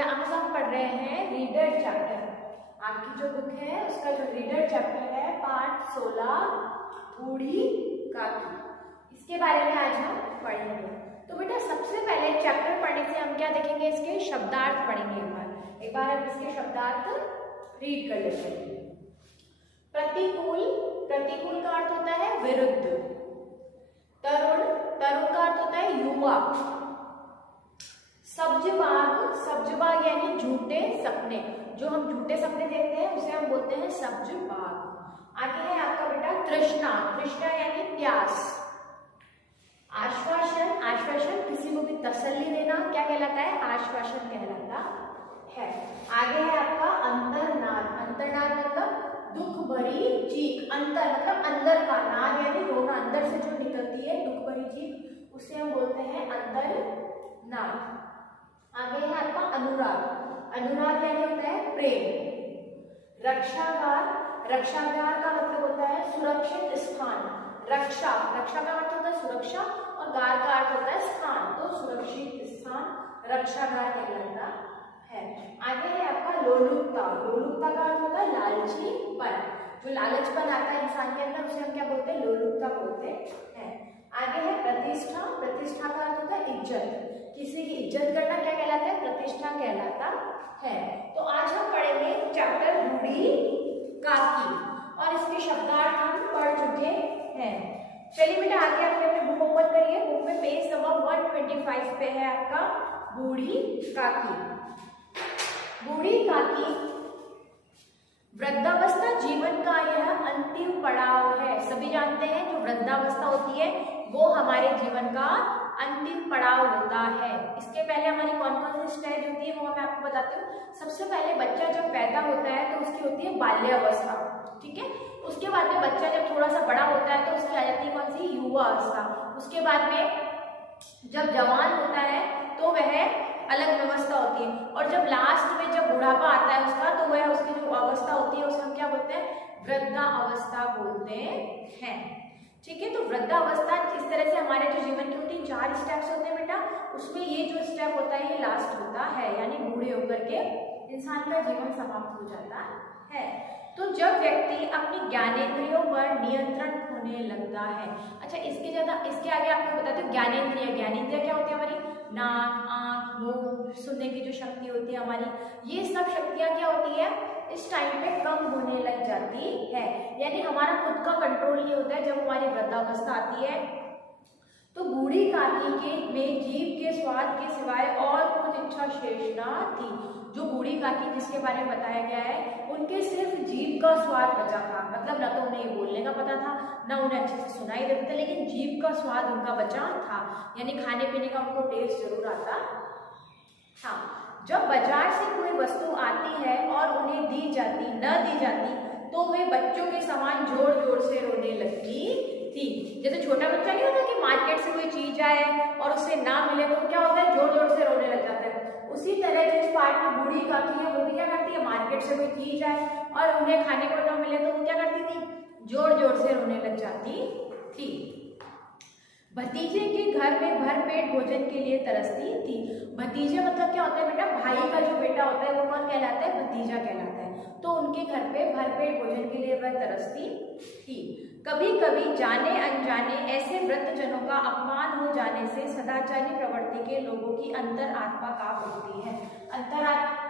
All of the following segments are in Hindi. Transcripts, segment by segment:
बेटा आज हम पढ़ रहे हैं रीडर चैप्टर। आपकी जो बुक है उसका जो रीडर चैप्टर है पार्ट 16 बूढ़ी काकी, इसके बारे में आज हम पढ़ेंगे। तो बेटा सबसे पहले चैप्टर पढ़ने से हम क्या देखेंगे, इसके शब्दार्थ पढ़ेंगे। एक बार हम इसके शब्दार्थ रीड कर लेते हैं। प्रतिकूल, प्रतिकूल का अर्थ होता है विरुद्ध। तरुण, तरुण का अर्थ होता है युवा। सब्जबाग, सब्जबाग यानी झूठे सपने, जो हम झूठे सपने देखते हैं उसे हम बोलते हैं सब्जबाग। आगे है आपका बेटा तृष्णा, तृष्णा यानी प्यास। आश्वासन, आश्वासन किसी को भी तसल्ली देना क्या कहलाता है, आश्वासन कहलाता है। आगे है आपका अंतर्नाद, अंतर्नाद मतलब दुख भरी चीख। अंतर मतलब अंदर का, नाद यानी रोना, अंदर से जो निकलती है दुख भरी चीख, उसे हम बोलते हैं अंतर्नाद। आगे है आपका अनुराग, अनुराग यानी होता है प्रेम। रक्षागार, रक्षागार का मतलब होता है सुरक्षित स्थान। रक्षा, रक्षा का अर्थ होता है सुरक्षा और गार का अर्थ होता है स्थान, तो सुरक्षित स्थान रक्षागार कहलाता है। आगे है आपका लोलुपता, लोलुपता का अर्थ होता है लालचीपन। जो लालचपन आता है इंसान के अंदर उसे हम क्या बोलते हैं, लोलुपता बोलते हैं। आगे है प्रतिष्ठा, प्रतिष्ठा का अर्थ होता है इज्जत। किसी की इज्जत करना क्या कहलाता है, प्रतिष्ठा कहलाता है। तो आज हम पढ़ेंगे चैप्टर बूढ़ी काकी और इसके शब्दार्थ हम पढ़ चुके हैं। चलिए बेटा आगे आप अपने बुक ओपन करिए। बुक में पेज नंबर 125 पे है आपका बूढ़ी काकी। बूढ़ी काकी वृद्धावस्था जीवन का यह अंतिम पड़ाव है। सभी जानते हैं जो वृद्धावस्था होती है वो हमारे जीवन का अंतिम पड़ाव होता है। इसके पहले हमारी कौन कौन सी स्टेज होती है वो मैं आपको बताती हूँ। सबसे पहले बच्चा जब पैदा होता है तो उसकी होती है बाल्यावस्था, ठीक है। उसके बाद में बच्चा जब थोड़ा सा बड़ा होता है तो उसकी आ जाती है कौन सी, युवा अवस्था। उसके बाद में जब जवान होता है तो वह अलग व्यवस्था होती है, और जब लास्ट में जब बुढ़ापा आता है उसका तो वह उसकी जो अवस्था होती है उसे हम क्या बोलते हैं, वृद्धावस्था बोलते हैं, ठीक है। तो वृद्धावस्था इस तरह से हमारे जो जीवन की होती है 4 स्टेप्स होते हैं बेटा, उसमें ये जो स्टेप होता है ये लास्ट होता है, यानी बूढ़े होकर के इंसान का जीवन समाप्त हो जाता है। तो जब व्यक्ति अपनी ज्ञानेंद्रियों पर नियंत्रण खोने लगता है। अच्छा इसके आगे आपको बताते हैं ज्ञानेंद्रिय, ज्ञानेंद्रिय क्या होती है हमारी, नाक, आंख, मुंह, सुनने की जो शक्ति होती है हमारी, ये सब शक्तियां क्या होती है इस टाइम पे कम होने लग जाती है, यानी हमारा खुद का कंट्रोल नहीं होता है जब हमारी वृद्धावस्था आती है। तो बूढ़ी काकी के में जीभ के स्वाद के सिवाय और कुछ इच्छा शेष ना थी। जो बूढ़ी काकी जिसके बारे में बताया गया है उनके सिर्फ जीभ का स्वाद बचा था, मतलब न तो उन्हें बोलने का पता था न उन्हें अच्छे से सुनाई देता था, लेकिन जीभ का स्वाद उनका बचा था, यानी खाने पीने का उनको टेस्ट जरूर आता था। जब बाजार से कोई वस्तु आती है और उन्हें न दी जाती तो वे बच्चों के समान जोर जोर से रोने लगती थी। जैसे छोटा बच्चा नहीं होता कि मार्केट से कोई चीज आए और उसे ना मिले तो क्या होता है, जोर जोर से रोने लग जाता है। उसी तरह जिस पार्ट में बूढ़ी काकी है वो भी क्या करती है, मार्केट से कोई चीज आए और उन्हें खाने को ना मिले तो वो क्या करती थी, जोर जोर से रोने लग जाती थी। भतीजे के घर में भरपेट भोजन के लिए तरसती थी। भतीजे मतलब क्या होता है बेटा, भाई का जो बेटा होता है वो कौन कहलाता है, भतीजा कहलाता है। तो उनके घर पे भरपेट भोजन के लिए वह तरसती थी। कभी कभी जाने अनजाने ऐसे वृद्धजनों का अपमान हो जाने से सदाचारी प्रवृत्ति के लोगों की अंतर आत्मा कांप उठती है। अंतरात्मा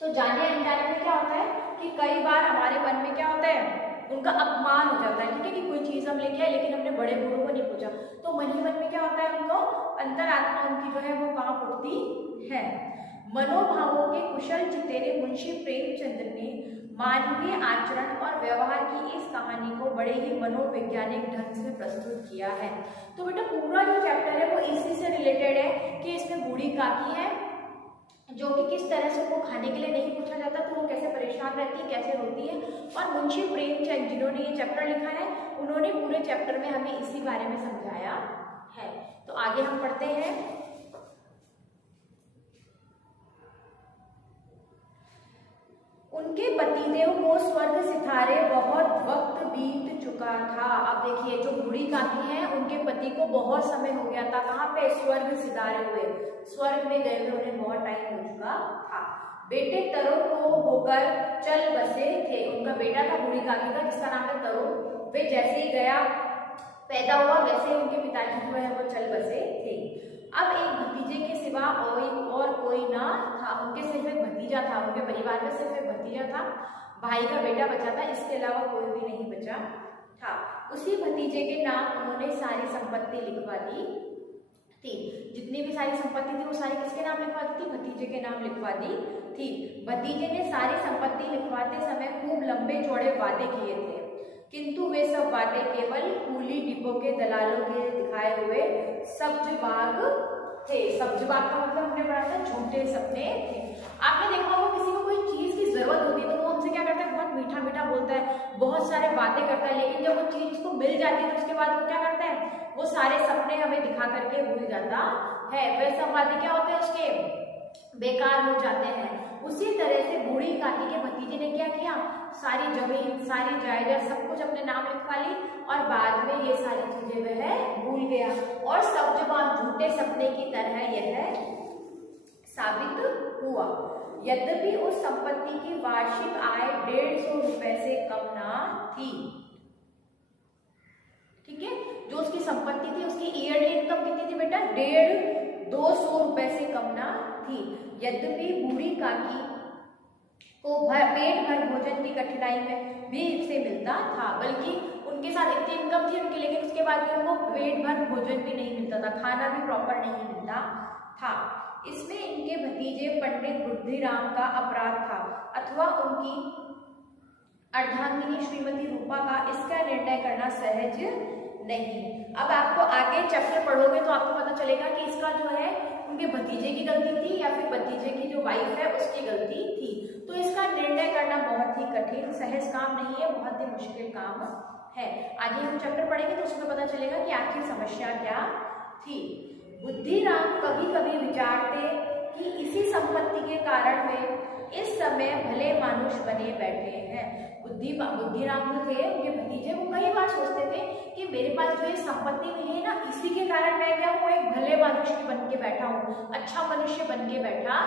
तो जाने अनजाने में क्या होता है कि कई बार हमारे मन में क्या होता है, उनका अपमान हो जाता है, ठीक है, कि कोई चीज हम लेके आए लेकिन हमने बड़े बूढ़ों को नहीं पूछा, तो मन ही मन में क्या होता है, उनको अंतरात्मा उनकी जो है वो कांप उठती है। मनोभावों के कुशल चितेरे मुंशी प्रेमचंद ने मानवीय आचरण और व्यवहार की इस कहानी को बड़े ही मनोवैज्ञानिक ढंग से प्रस्तुत किया है। तो बेटा पूरा जो चैप्टर है वो इसी से रिलेटेड है कि इसमें बूढ़ी काकी है जो कि किस तरह से उनको खाने के लिए नहीं पूछा जाता तो वो कैसे परेशान रहती है, कैसे रोती है, और मुंशी प्रेमचंद जिन्होंने ये चैप्टर लिखा है उन्होंने पूरे चैप्टर में हमें इसी बारे में समझाया है। तो आगे हम पढ़ते हैं। उनके पतिदेव को स्वर्ग सिधारे बहुत वक्त बीत चुका था। अब देखिए जो बूढ़ी काकी है उनके पति को बहुत समय हो गया था, कहाँ पे, स्वर्ग सिधारे हुए। स्वर्ग में गए हुए उन्हें बहुत टाइम हो चुका था। बेटे तरुण को होकर चल बसे थे। उनका बेटा था बूढ़ी काकी का, जिसका नाम है तरुण। वे जैसे ही गया पैदा हुआ वैसे ही उनके पिताजी जो है वो चल बसे थे। अब एक भतीजे के सिवा और कोई ना था। उनके सिर्फ एक भतीजा था, उनके परिवार में सिर्फ एक भतीजा था, भाई का बेटा बचा था, इसके अलावा कोई भी नहीं बचा था। उसी भतीजे के नाम उन्होंने सारी संपत्ति लिखवा दी थी। जितनी भी सारी संपत्ति थी वो सारी किसके नाम लिखवा दी थी? भतीजे के नाम लिखवा दी थी। भतीजे ने सारी संपत्ति लिखवाते समय खूब लंबे चौड़े वादे किए थे, किंतु वे सब वादे केवल कूली डिपो के दलालों के दिखाए हुए सब्जबाग थे। सब्जबाग का मतलब हमने पढ़ा था झूठे सपने थे। आपने देखा होगा किसी को कोई चीज की जरूरत होती है तो वो हमसे क्या करता है, बहुत मीठा मीठा बोलता है, बहुत सारे बातें करता है, लेकिन जब वो चीज उसको मिल जाती है तो उसके बाद वो क्या करता है, वो सारे सपने हमें दिखा करके भूल जाता है। वे सब वादे क्या होते हैं उसके, बेकार हो जाते हैं। उसी तरह से बूढ़ी काकी के भतीजे ने क्या किया, सारी जमीन सारी जायदाद सब कुछ अपने नाम लिखवा ली और बाद में ये सारी चीजें वह भूल गया और सब जबान झूठे सपने की तरह यह साबित हुआ। यद्यपि उस संपत्ति की वार्षिक आय 150 रुपए से कम ना थी। ठीक है, जो उसकी संपत्ति थी उसकी ईयरली इनकम कितनी थी बेटा, 150 रुपए से कम ना थी। यद्यपि बूढ़ी काकी को पेट भर भोजन की कठिनाई में भी इससे मिलता था, बल्कि उनके साथ इतनी इनकम थी उनकी, लेकिन उसके बाद भी उनको पेट भर भोजन भी नहीं मिलता था, खाना भी प्रॉपर नहीं मिलता था। इसमें इनके भतीजे पंडित बुद्धिराम का अपराध था अथवा उनकी अर्धांगिनी श्रीमती रूपा का इसका निर्णय करना सहज नहीं। अब आपको आगे चैप्टर पढ़ोगे तो आपको पता चलेगा कि इसका जो है उनके भतीजे की गलती थी या फिर भतीजे की जो वाइफ है उसकी गलती थी। तो इसका निर्णय करना बहुत ही कठिन सहज काम नहीं है, बहुत ही मुश्किल काम है। आगे हम चैप्टर पढ़ेंगे तो उसमें पता चलेगा कि आखिर समस्या क्या थी। बुद्धिराम कभी कभी विचारते कि इसी संपत्ति के कारण वे इस समय भले मानुष बने बैठे हैं। बुद्धिराम जो थे उनके भतीजे, वो कई बार सोचते थे कि मेरे पास जो ये संपत्ति मिली है ना, इसी के कारण मैं क्या हूँ, एक भले मनुष्य बन के बैठा हूँ, अच्छा मनुष्य बन के बैठा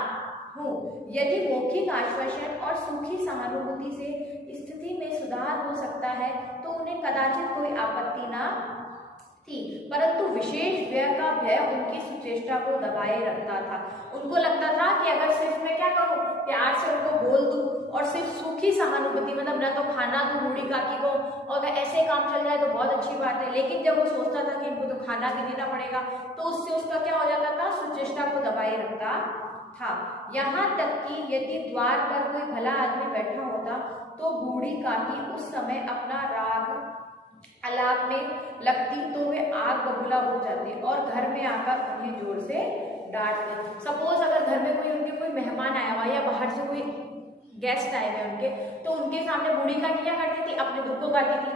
हूँ। यदि मौखिक आश्वासन और सूखी सहानुभूति से स्थिति में सुधार हो सकता है तो उन्हें कदाचित कोई आपत्ति ना थी, परंतु विशेष व्यय का भय उनकी सुचेष्टा को दबाए रखता था। उनको लगता था कि अगर सिर्फ मैं क्या करूं, प्यार से उनको बोल दूं और सिर्फ सूखी सहानुभूति मतलब न तो खाना दूं बूढ़ी काकी को, और अगर ऐसे काम चल जाए तो बहुत अच्छी बात है, लेकिन जब वो सोचता था कि इनको तो खाना भी देना पड़ेगा तो उससे उसका क्या हो जाता था, सुचेष्टा को दबाए रखता था। यहाँ तक कि यदि द्वार पर कोई भला आदमी बैठा होता तो बूढ़ी काकी उस समय अपना राग अलापने लगती तो वे आग बबूला हो जाते और घर में आकर उन्हें जोर से डांटते। सपोज अगर घर में कोई उनके कोई मेहमान आया हुआ या बाहर से कोई गेस्ट आए हुए उनके, तो उनके सामने बूढ़ी काकी क्या करती थी, अपने दुख को गाती थी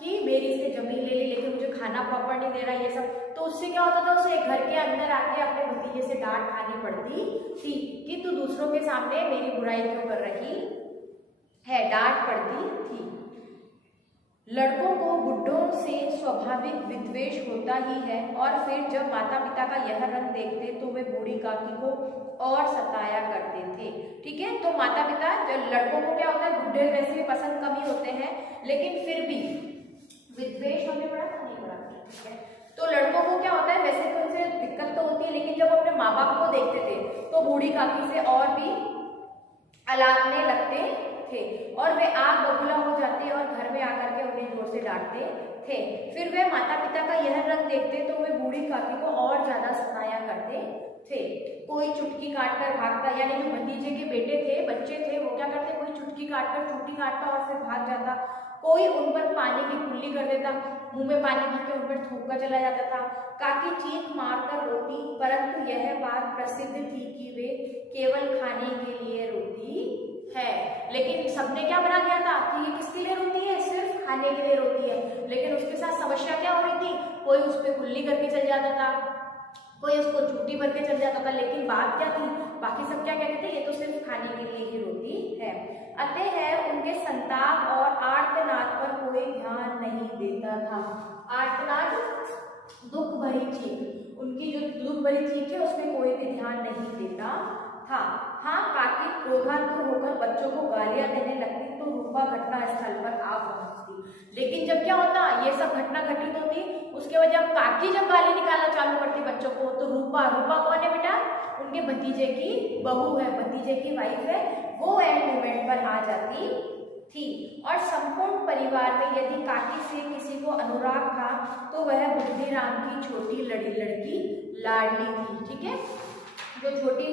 कि मेरी इससे जमीन ले ली लेकिन मुझे खाना प्रॉपर नहीं दे रहा, ये सब। तो उससे क्या होता था, उसे घर के अंदर आके अपने भतीजे से डांट खानी पड़ती थी कि तू दूसरों के सामने मेरी बुराई क्यों कर रही है, डांट पड़ती थी। लड़कों को बुढ़ों से स्वाभाविक विद्वेष होता ही है और फिर जब माता पिता का यह रंग देखते तो वे बूढ़ी काकी को और सताया करते थे। ठीक है, तो माता पिता जब लड़कों को क्या होता है, बुढ़े वैसे भी पसंद कम ही होते हैं, लेकिन फिर भी विद्वेष हमने पढ़ा था, नहीं पढ़ा। ठीक है, तो लड़कों को क्या होता है, वैसे तो उनसे दिक्कत तो होती है, लेकिन जब अपने माँ बाप को देखते थे तो बूढ़ी काकी से और भी अलापने लगते थे और वे आग बबूला हो जाते और घर में आकर के उन्हें जोर से डांटते थे। फिर वे माता पिता का यह रंग देखते तो वे बूढ़ी काकी को और ज्यादा सताया करते थे। कोई चुटकी काटकर भागता, यानी जो भतीजे के बेटे थे, बच्चे थे, वो क्या करते, कोई चुटकी काटकर चूटी काटता और फिर भाग जाता। कोई उन पर पानी की कुल्ली कर देता, मुंह में पानी भर के उन पर थूककर चला जाता था। काकी चीख मारकर रोती, परंतु यह बात प्रसिद्ध थी कि वे केवल खाने के लिए रोती है, लेकिन सबने क्या बना दिया था कि ये किसके लिए रोती है, सिर्फ खाने के लिए रोती है। लेकिन उसके साथ समस्या क्या हो रही थी, कोई उस पर कुल्ली करके चल जाता था, कोई उसको चूटी भर के चल जाता था, लेकिन बात क्या थी, बाकी सब क्या कहते थे, ये तो सिर्फ खाने के लिए ही रोती है। अतः उनके संताप और आर्तनाद पर कोई ध्यान नहीं देता था। आर्तनाद दुख भरी चीख, उनकी जो दुख भरी चीख है उसमें कोई भी ध्यान नहीं देता था। हाँ, काकी क्रोधातुर होकर बच्चों को गालियां देने लगती तो रूपा घटना स्थल पर आ पहुंचती। लेकिन जब क्या होता, ये सब घटना घटित होती, उसके वजह काकी जब गाली निकालना चालू करती बच्चों को, तो रूपा कौन है बेटा, उनके भतीजे की बहू है, भतीजे की वाइफ है, वो एंड मोमेंट पर आ जाती थी। और संपूर्ण परिवार में यदि काकी से किसी को अनुराग था तो वह बुद्धिराम की छोटी लड़की लाडली थी। ठीक है, जो छोटी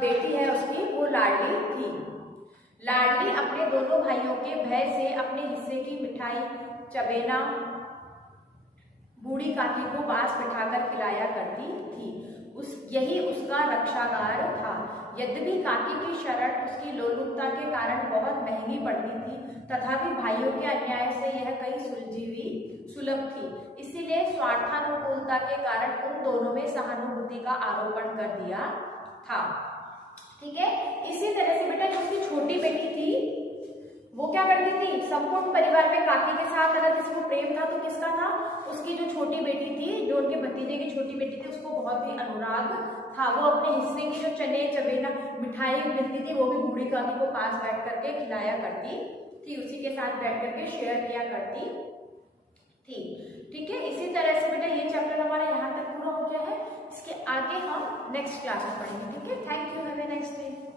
बेटी है उसकी वो लाडली थी। लाडली अपने दोनों भाइयों के भय से अपने हिस्से की मिठाई चबेना बूढ़ी काकी को पास बिठाकर खिलाया करती थी। यही उसका रक्षागार था। यद्यपि काकी की शरण उसकी लोलुपता के कारण बहुत महंगी पड़ती थी, तथापि भाइयों के अन्याय से यह कई सुलझी हुई सुलभ थी। इसीलिए स्वार्थानुकूलता के कारण उन दोनों में सहानुभूति का आरोपण कर दिया था। ठीक है, इसी तरह से बेटा जो उसकी छोटी बेटी थी वो क्या करती थी, संपूर्ण परिवार में काकी के साथ अगर किसी को प्रेम था तो किसका था, उसकी जो छोटी बेटी थी, जो उनके भतीजे की छोटी बेटी थी, उसको बहुत ही अनुराग था। वो अपने हिस्से की जो चने चबेना मिठाई मिलती थी वो भी बूढ़ी काकी को पास बैठ करके खिलाया करती थी, उसी के साथ बैठ करके शेयर किया करती थी। ठीक है, इसी तरह से बेटा ये चैप्टर हमारा यहाँ तक पूरा हो गया है। इसके आगे हम नेक्स्ट क्लास में पढ़ेंगे। ठीक है, thank you, have a nice day.